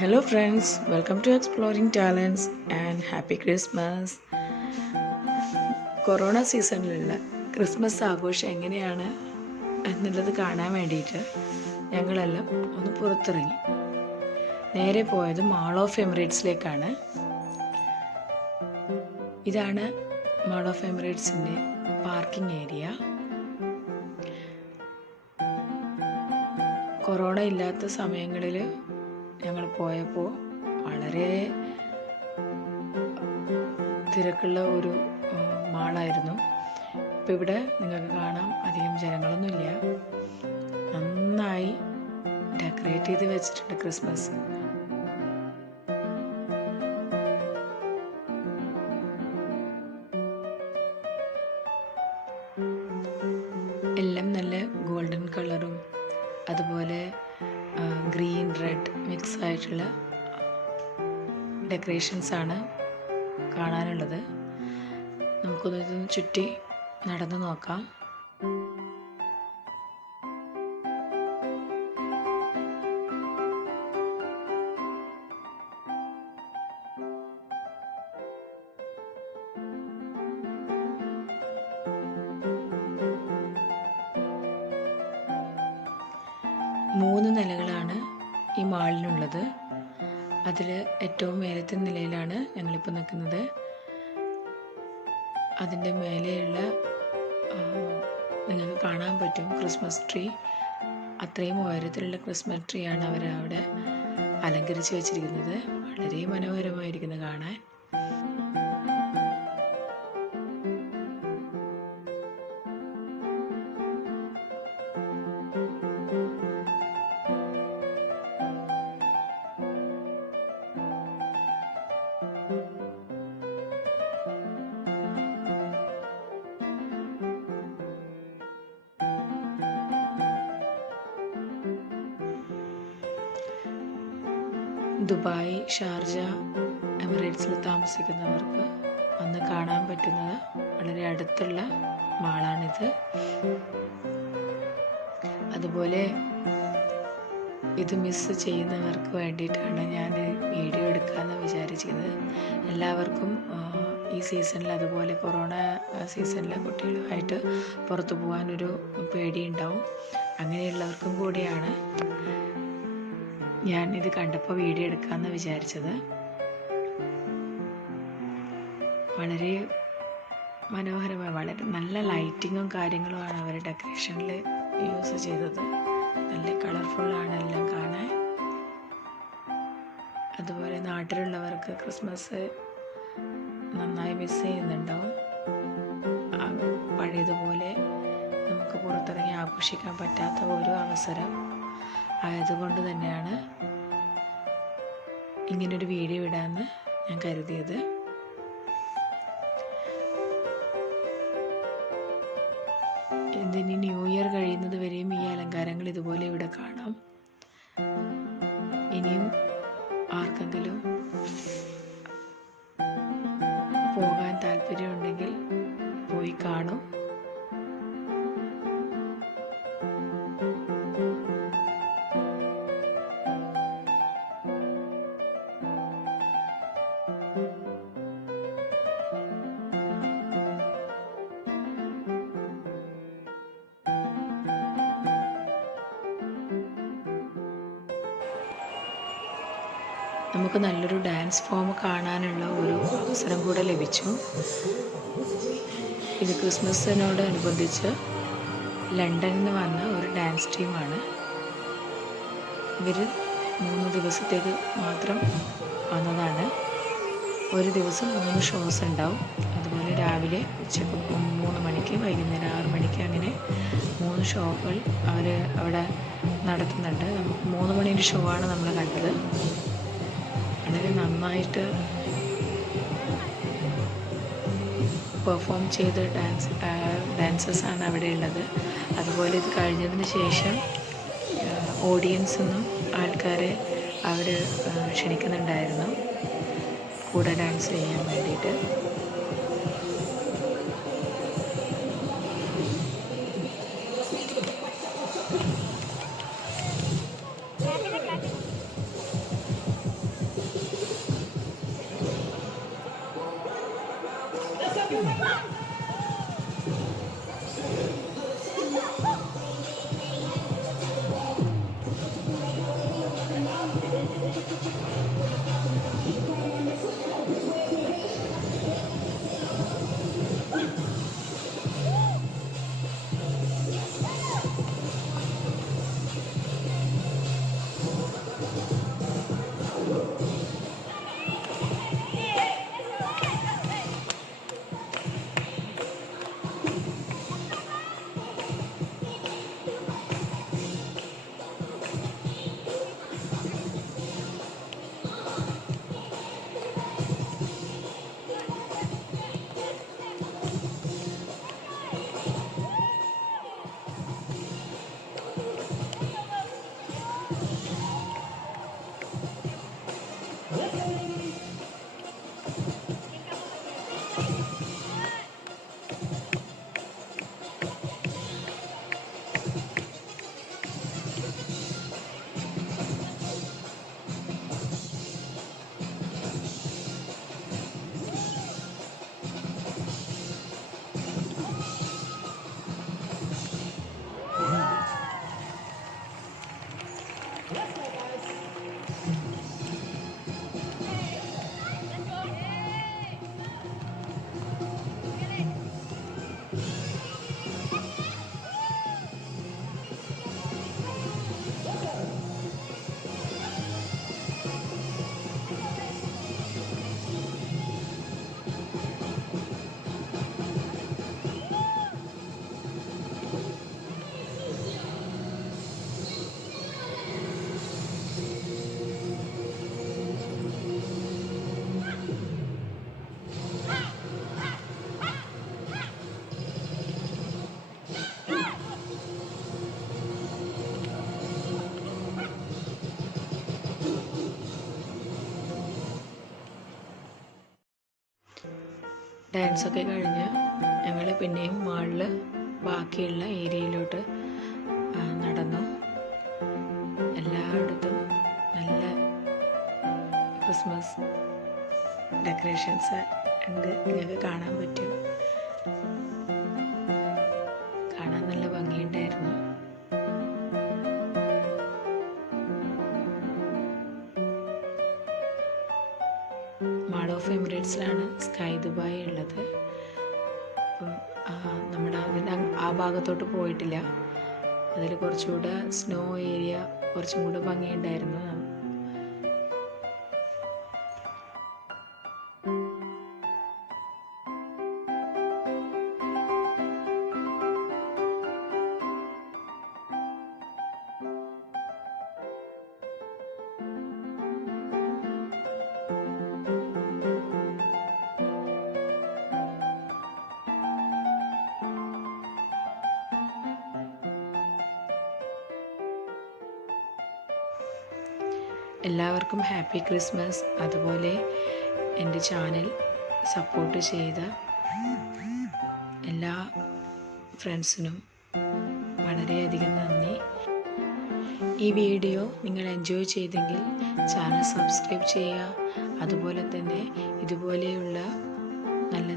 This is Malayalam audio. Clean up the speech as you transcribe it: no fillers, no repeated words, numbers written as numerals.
Hello friends, welcome to Exploring Talents and Happy Christmas. Corona സീസണിലുള്ള ക്രിസ്മസ് ആഘോഷം എങ്ങനെയാണ് എന്നുള്ളത് കാണാൻ വേണ്ടിയിട്ട് ഞങ്ങളെല്ലാം ഒന്ന് പുറത്തിറങ്ങി. നേരെ പോയത് മാൾ ഓഫ് എമിറേറ്റ്സിലേക്കാണ്. ഇതാണ് മാൾ ഓഫ് എമിറേറ്റ്സിൻ്റെ പാർക്കിംഗ് ഏരിയ. കൊറോണ ഇല്ലാത്ത സമയങ്ങളിൽ ഞങ്ങൾ പോയപ്പോൾ വളരെ തിരക്കുള്ള ഒരു മാളായിരുന്നു. ഇപ്പോൾ ഇവിടെ നിങ്ങൾക്ക് കാണാം, അധികം ജനങ്ങളൊന്നുമില്ല. നന്നായി ഡെക്കറേറ്റ് ചെയ്ത് വെച്ചിട്ടുണ്ട് ക്രിസ്മസ്. എല്ലാം നല്ല ഗോൾഡൻ കളറും അതുപോലെ ഗ്രീൻ റെഡ് മിക്സ് ആയിട്ടുള്ള ഡെക്കറേഷൻസാണ് കാണാനുള്ളത്. നമുക്കൊന്ന് ചുറ്റി നടന്നു നോക്കാം. മൂന്ന് നിലകളാണ് ഈ മാളിനുള്ളത്. അതിൽ ഏറ്റവും മേലത്തെ നിലയിലാണ് ഞങ്ങളിപ്പോൾ നിൽക്കുന്നത്. അതിൻ്റെ മേലെയുള്ള നിങ്ങൾക്ക് കാണാൻ പറ്റും ക്രിസ്മസ് ട്രീ. അത്രയും ഉയരത്തിലുള്ള ക്രിസ്മസ് ട്രീ ആണ് അവർ അവിടെ അലങ്കരിച്ച് വെച്ചിരിക്കുന്നത്. വളരെ മനോഹരമായിരിക്കുന്നു കാണാൻ. ദുബായ്, ഷാർജ, എമിറേറ്റ്സിൽ താമസിക്കുന്നവർക്ക് വന്ന് കാണാൻ പറ്റുന്നത് വളരെ അടുത്തുള്ള മാളാണിത്. അതുപോലെ ഇത് മിസ് ചെയ്യുന്നവർക്ക് വേണ്ടിയിട്ടാണ് ഞാൻ വീഡിയോ എടുക്കാമെന്ന് വിചാരിച്ചത്. എല്ലാവർക്കും ഈ സീസണിൽ, അതുപോലെ കൊറോണ സീസണിൽ കുട്ടികളുമായിട്ട് പുറത്തു പോകാനൊരു പേടിയുണ്ടാവും. അങ്ങനെയുള്ളവർക്കും കൂടിയാണ് ഞാൻ ഇത് കണ്ടപ്പോൾ വീഡിയോ എടുക്കാമെന്ന് വിചാരിച്ചത്. വളരെ മനോഹരമായ, വളരെ നല്ല ലൈറ്റിങ്ങും കാര്യങ്ങളുമാണ് അവർ ഡെക്കറേഷനിൽ യൂസ് ചെയ്തത്. നല്ല കളർഫുള്ളാണ് എല്ലാം കാണാൻ. അതുപോലെ നാട്ടിലുള്ളവർക്ക് ക്രിസ്മസ് നന്നായി മിസ് ചെയ്യുന്നുണ്ടാവും. പഴയതുപോലെ നമുക്ക് പുറത്തിറങ്ങി ആഘോഷിക്കാൻ പറ്റാത്ത ഒരു അവസരം ആയതുകൊണ്ട് തന്നെയാണ് ഇങ്ങനൊരു വീഡിയോ ഇടാമെന്ന് ഞാൻ കരുതിയത്. ഇതിനി ന്യൂ ഇയർ കഴിയുന്നത് വരെയും ഈ അലങ്കാരങ്ങൾ ഇതുപോലെ ഇവിടെ കാണാം. ഇനിയും ആർക്കെങ്കിലും പോകാൻ താല്പര്യമുണ്ടെങ്കിൽ പോയി കാണും. നമുക്ക് നല്ലൊരു ഡാൻസ് ഫോം കാണാനുള്ള ഒരു അവസരം കൂടെ ലഭിച്ചു. ഇത് ക്രിസ്മസിനോടനുബന്ധിച്ച് ലണ്ടനിൽ നിന്ന് വന്ന ഒരു ഡാൻസ് ടീമാണ്. ഇവർ 3 ദിവസത്തേക്ക് മാത്രം വന്നതാണ്. ഒരു ദിവസം 3 ഷോസ് ഉണ്ടാവും. അതുപോലെ രാവിലെ ഉച്ചക്ക് 3 മണിക്ക്, വൈകുന്നേരം 6 മണിക്ക്, അങ്ങനെ 3 ഷോകൾ അവർ അവിടെ നടത്തുന്നുണ്ട്. നമുക്ക് 3 മണിയുടെ ഷോ ആണ് നമ്മൾ കണ്ടത്. വളരെ നന്നായിട്ട് പെർഫോം ചെയ്ത ഡാൻസേഴ്സാണ് അവിടെ ഉള്ളത്. അതുപോലെ ഇത് കഴിഞ്ഞതിന് ശേഷം ഓഡിയൻസിൽ നിന്നും ആൾക്കാരെ അവർ ക്ഷണിക്കുന്നുണ്ടായിരുന്നു കൂടെ ഡാൻസ് ചെയ്യാൻ വേണ്ടിയിട്ട്. ഡാൻസൊക്കെ കഴിഞ്ഞ് ഞങ്ങൾ പിന്നെയും മാളിൽ ബാക്കിയുള്ള ഏരിയയിലോട്ട് നടന്നു. എല്ലായിടത്തും നല്ല ക്രിസ്മസ് ഡെക്കറേഷൻസ് ഉണ്ട്, നിങ്ങൾക്ക് കാണാൻ പറ്റും. കാണാൻ നല്ല ഭംഗിയുണ്ടായിരുന്നു. മാൾ ഓഫ് എമിറേറ്റ്സിലാണ് സ്കൈ ദുബായ് ഉള്ളത്. അപ്പം നമ്മുടെ അതിൻ്റെ ആ ഭാഗത്തോട്ട് പോയിട്ടില്ല. അതിൽ കുറച്ചുകൂടെ സ്നോ ഏരിയ കുറച്ചും കൂടെ ഭംഗിയുണ്ടായിരുന്നു. എല്ലാവർക്കും ഹാപ്പി ക്രിസ്മസ്. അതുപോലെ എൻ്റെ ചാനൽ സപ്പോർട്ട് ചെയ്ത എല്ലാ ഫ്രണ്ട്സിനും വളരെയധികം നന്ദി. ഈ വീഡിയോ നിങ്ങൾ എൻജോയ് ചെയ്തെങ്കിൽ ചാനൽ സബ്സ്ക്രൈബ് ചെയ്യുക. അതുപോലെ തന്നെ ഇതുപോലെയുള്ള നല്ല